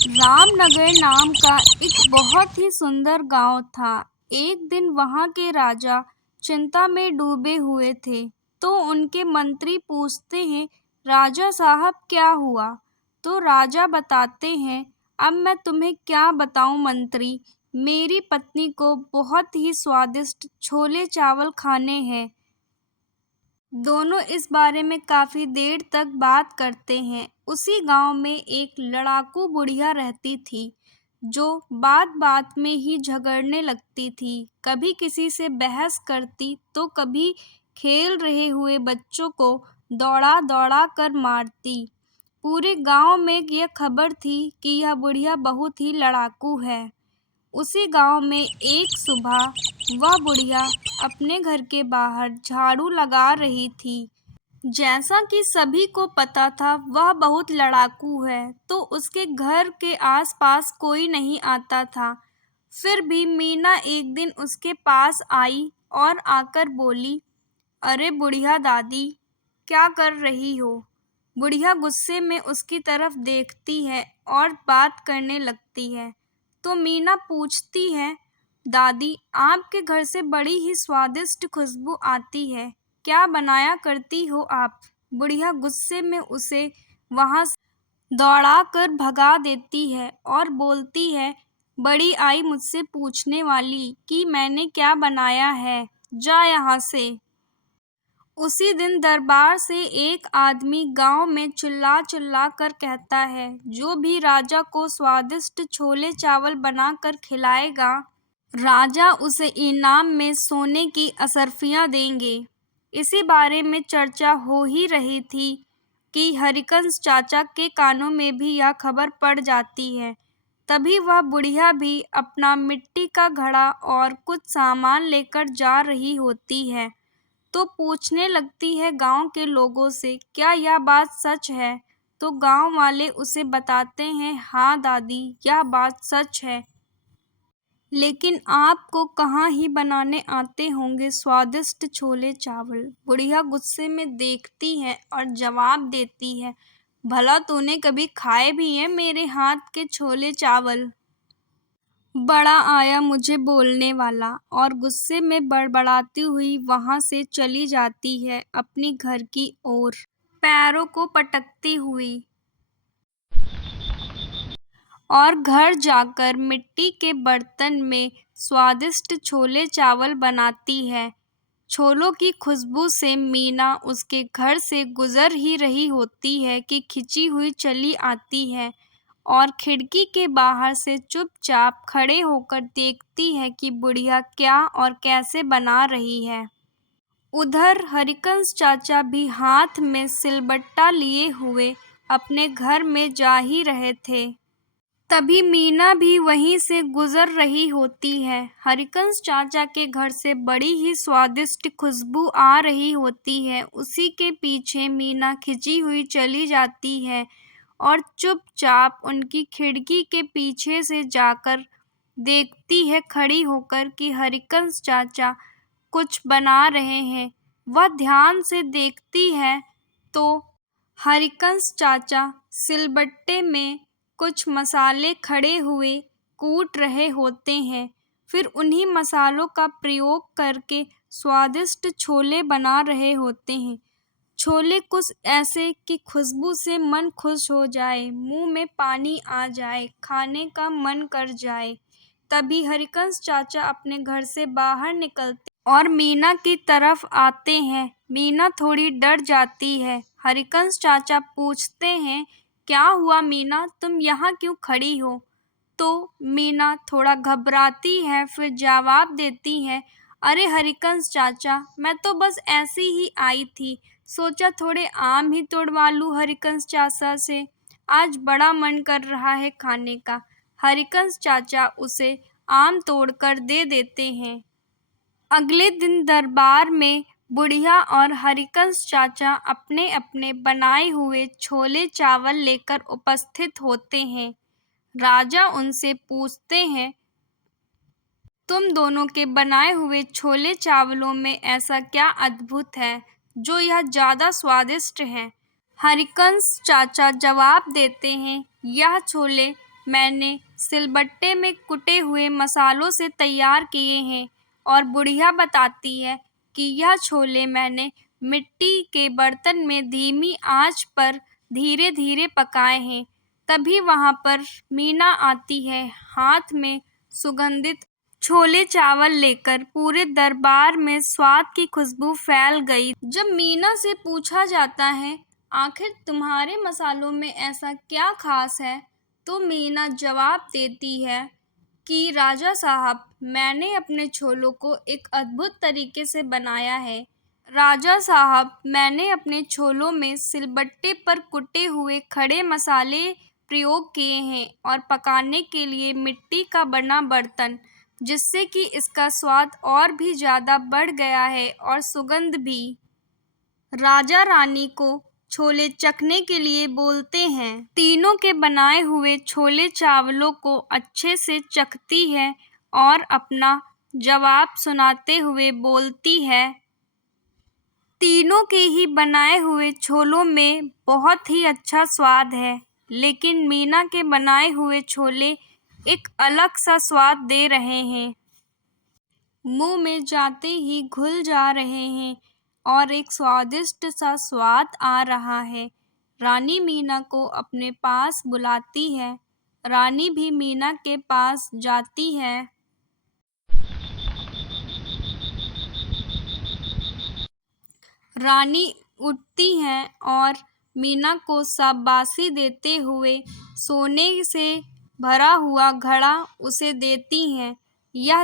रामनगर नाम का एक बहुत ही सुंदर गांव था। एक दिन वहां के राजा चिंता में डूबे हुए थे। तो उनके मंत्री पूछते हैं, राजा साहब क्या हुआ? तो राजा बताते हैं, अब मैं तुम्हें क्या बताऊं मंत्री, मेरी पत्नी को बहुत ही स्वादिष्ट छोले चावल खाने हैं। दोनों इस बारे में काफी देर तक बात करते हैं। उसी गांव में एक लड़ाकू बुढ़िया रहती थी, जो बात बात में ही झगड़ने लगती थी। कभी किसी से बहस करती तो कभी खेल रहे हुए बच्चों को दौड़ा दौड़ा कर मारती। पूरे गांव में यह खबर थी कि यह बुढ़िया बहुत ही लड़ाकू है। उसी गांव में एक सुबह वह बुढ़िया अपने घर के बाहर झाड़ू लगा रही थी। जैसा कि सभी को पता था, वह बहुत लड़ाकू है, तो उसके घर के आसपास कोई नहीं आता था। फिर भी मीना एक दिन उसके पास आई और आकर बोली, अरे बुढ़िया दादी, क्या कर रही हो? बुढ़िया गुस्से में उसकी तरफ देखती है और बात करने लगती है। तो मीना पूछती है, दादी, आपके घर से बड़ी ही स्वादिष्ट खुशबू आती है, क्या बनाया करती हो आप? बुढ़िया गुस्से में उसे वहां से दौड़ा कर भगा देती है और बोलती है, बड़ी आई मुझसे पूछने वाली कि मैंने क्या बनाया है, जा यहाँ से। उसी दिन दरबार से एक आदमी गांव में चिल्ला चिल्ला कर कहता है, जो भी राजा को स्वादिष्ट छोले चावल बनाकर खिलाएगा, राजा उसे इनाम में सोने की असरफियां देंगे। इसी बारे में चर्चा हो ही रही थी कि हरिकंस चाचा के कानों में भी यह खबर पड़ जाती है। तभी वह बुढ़िया भी अपना मिट्टी का घड़ा और कुछ सामान लेकर जा रही होती है। तो पूछने लगती है गांव के लोगों से, क्या यह बात सच है? तो गांव वाले उसे बताते हैं, हाँ दादी, यह बात सच है। लेकिन आपको कहाँ ही बनाने आते होंगे स्वादिष्ट छोले चावल? बुढ़िया गुस्से में देखती है और जवाब देती है, भला तूने कभी खाए भी हैं मेरे हाथ के छोले चावल? बड़ा आया मुझे बोलने वाला, और गुस्से में बड़बड़ाती हुई वहां से चली जाती है अपनी घर की ओर, पैरों को पटकती हुई। और घर जाकर मिट्टी के बर्तन में स्वादिष्ट छोले चावल बनाती है। छोलों की खुशबू से मीना उसके घर से गुजर ही रही होती है कि खिंची हुई चली आती है और खिड़की के बाहर से चुपचाप खड़े होकर देखती है कि बुढ़िया क्या और कैसे बना रही है। उधर हरिकंस चाचा भी हाथ में सिलबट्टा लिए हुए अपने घर में जा ही रहे थे। तभी मीना भी वहीं से गुजर रही होती है। हरिकंस चाचा के घर से बड़ी ही स्वादिष्ट खुशबू आ रही होती है। उसी के पीछे मीना खिंची हुई चली जाती है और चुपचाप उनकी खिड़की के पीछे से जाकर देखती है खड़ी होकर कि हरिकंस चाचा कुछ बना रहे हैं। वह ध्यान से देखती है तो हरिकंस चाचा सिलबट्टे में कुछ मसाले खड़े हुए कूट रहे होते हैं। फिर उन्हीं मसालों का प्रयोग करके स्वादिष्ट छोले बना रहे होते हैं। छोले कुछ ऐसे कि खुशबू से मन खुश हो जाए, मुंह में पानी आ जाए, खाने का मन कर जाए। तभी हरिकंस चाचा अपने घर से बाहर निकलते और मीना की तरफ आते हैं। मीना थोड़ी डर जाती है। हरिकंस चाचा पूछते हैं, क्या हुआ मीना, तुम यहाँ क्यों खड़ी हो? तो मीना थोड़ा घबराती है, फिर जवाब देती है, अरे हरिकंस चाचा, मैं तो बस ऐसी ही आई थी, सोचा थोड़े आम ही तोड़वा लूं हरिकंस चाचा से, आज बड़ा मन कर रहा है खाने का। हरिकंस चाचा उसे आम तोड़कर दे देते हैं। अगले दिन दरबार में बुढ़िया और हरिकंस चाचा अपने अपने बनाए हुए छोले चावल लेकर उपस्थित होते हैं। राजा उनसे पूछते हैं, तुम दोनों के बनाए हुए छोले चावलों में ऐसा क्या अद्भुत है जो यह ज़्यादा स्वादिष्ट है? हरिकंस चाचा जवाब देते हैं, यह छोले मैंने सिलबट्टे में कुटे हुए मसालों से तैयार किए हैं। और बुढ़िया बताती है कि यह छोले मैंने मिट्टी के बर्तन में धीमी आंच पर धीरे धीरे पकाए हैं। तभी वहां पर मीना आती है, हाथ में सुगंधित छोले चावल लेकर। पूरे दरबार में स्वाद की खुशबू फैल गई। जब मीना से पूछा जाता है, आखिर तुम्हारे मसालों में ऐसा क्या खास है, तो मीना जवाब देती है कि राजा साहब, मैंने अपने छोलों को एक अद्भुत तरीके से बनाया है। राजा साहब, मैंने अपने छोलों में सिलबट्टे पर कुटे हुए खड़े मसाले प्रयोग किए हैं और पकाने के लिए मिट्टी का बना बर्तन, जिससे कि इसका स्वाद और भी ज़्यादा बढ़ गया है और सुगंध भी। राजा रानी को छोले चखने के लिए बोलते हैं। तीनों के बनाए हुए छोले चावलों को अच्छे से चखती है और अपना जवाब सुनाते हुए बोलती है, तीनों के ही बनाए हुए छोलों में बहुत ही अच्छा स्वाद है, लेकिन मीना के बनाए हुए छोले एक अलग सा स्वाद दे रहे हैं। मुंह में जाते ही घुल जा रहे हैं और एक स्वादिष्ट सा स्वाद आ रहा है। रानी मीना को अपने पास बुलाती है। रानी भी मीना के पास जाती है। रानी उठती हैं और मीना को शाबाशी देते हुए सोने से भरा हुआ घड़ा उसे देती हैं। यह